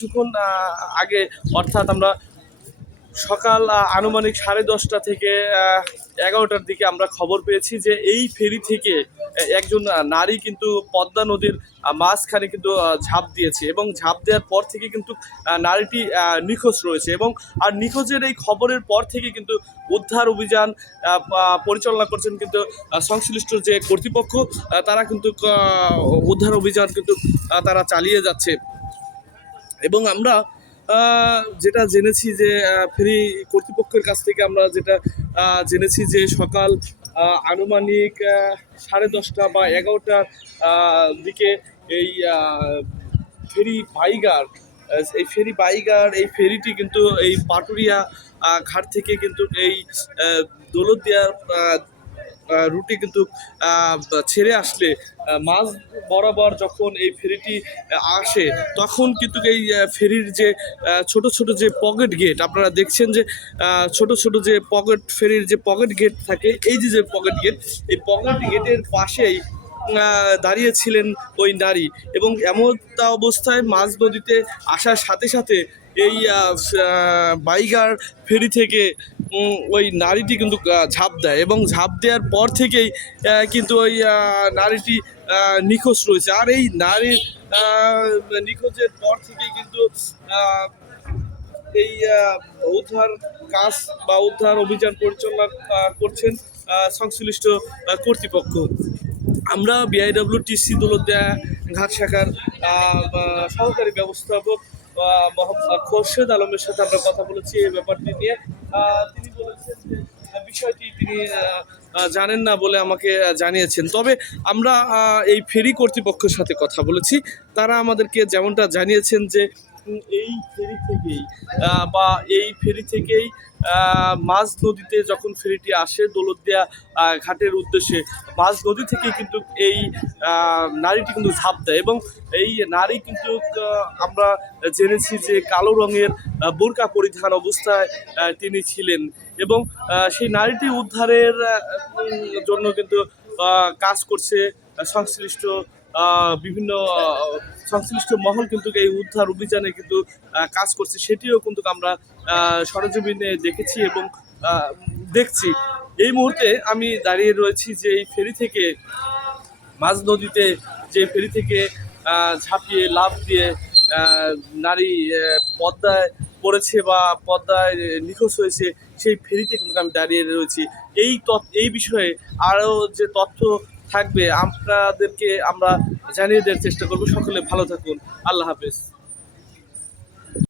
কিছুক্ষণ আগে অর্থাৎ আমরা সকাল আনুমানিক 10:30টা থেকে 11টার দিকে আমরা খবর পেয়েছি যে এই ফেরি থেকে একজন নারী কিন্তু পদ্মা নদীর মাঝখানে কিন্তু ঝাঁপ দিয়েছে এবং ঝাঁপ দেওয়ার পর থেকে কিন্তু নারীটি নিখোঁজ রয়েছে এবং আর নিখোঁজের এই খবরের পর থেকে কিন্তু উদ্ধার অভিযান পরিচালনা করছেন কিন্তু সংশ্লিষ্ট যে কর্তৃপক্ষ তারা কিন্তু উদ্ধার অভিযান কিন্তু তারা চালিয়ে যাচ্ছে। এবং আমরা যেটা জেনেছি যে ফেরি কর্তৃপক্ষের কাছ থেকে আমরা যেটা জেনেছি যে সকাল আনুমানিক 10:30টা বা 11টার দিকে এই এই ফেরিটি কিন্তু এই পাটুরিয়া ঘাট থেকে কিন্তু এই দৌলতদিয়ার রুটে কিন্তু ছেড়ে আসলে মাঝ বরাবর যখন এই ফেরিটি আসে তখন কিন্তু এই ফেরির যে ছোট ছোট যে পকেট গেট আপনারা দেখছেন যে ছোট ছোট যে ফেরির যে পকেট গেট থাকে, এই যে পকেট গেট, এই পকেট গেটের পাশেই দাঁড়িয়েছিলেন ওই নারী এবং এমনটা অবস্থায় মাঝ নদীতে আসার সাথে সাথে এই বাইগার ফেরি থেকে ওই নারীটি কিন্তু ঝাঁপ দেয় এবং ঝাঁপ দেওয়ার পর থেকেই কিন্তু ওই নারীটি নিখোঁজ রয়েছে। আর এই নারীর নিখোঁজের পর থেকেই কিন্তু এই উদ্ধার কাজ বা উদ্ধার অভিযান পরিচালনা করছেন সংশ্লিষ্ট কর্তৃপক্ষ। আমরা বিআইডব্লিউটিসি দৌলতদিয়া ঘাট শাখার সহকারী ব্যবস্থাপক মোহাম্মদ খোরশেদ আলমের সাথে আমরা কথা বলেছি এই ব্যাপারটি নিয়ে। তিনি বলেছেন যে বিষয়টি তিনি জানেন না বলে আমাকে জানিয়েছেন। তবে আমরা এই ফেরি কর্তৃপক্ষের সাথে কথা বলেছি, তারা আমাদেরকে যেমনটা জানিয়েছেন যে এই ফেরি থেকেই মাঝ নদীতে যখন ফেরিটি আসে দৌলতদিয়া ঘাটের উদ্দেশ্যে, মাঝ নদী থেকে কিন্তু এই নারীটি কিন্তু ঝাঁপ দেয় এবং এই নারী কিন্তু আমরা জেনেছি যে কালো রঙের বোরকা পরিধান অবস্থায় তিনি ছিলেন এবং সেই নারীটি উদ্ধারের জন্য কিন্তু কাজ করছে সংশ্লিষ্ট বিভিন্ন সংশ্লিষ্ট মহল কিন্তু এই উদ্ধার অভিযানে কিন্তু কাজ করছে, সেটিও কিন্তু আমরা সরেজমিনে দেখেছি এবং দেখছি। এই মুহূর্তে আমি দাঁড়িয়ে রয়েছি যে এই ফেরি থেকে মাঝ নদীতে যে ফেরি থেকে ঝাঁপিয়ে লাফ দিয়ে নারী পদ্মায় পড়েছে বা পদ্মায় নিখোঁজ হয়েছে সেই ফেরিতে কিন্তু আমি দাঁড়িয়ে রয়েছি। এই বিষয়ে আরও যে তথ্য থাকবে আপনাদেরকে আমরা জানিয়ে দেওয়ার চেষ্টা করব। সকলে ভালো থাকুন, আল্লাহ হাফেজ।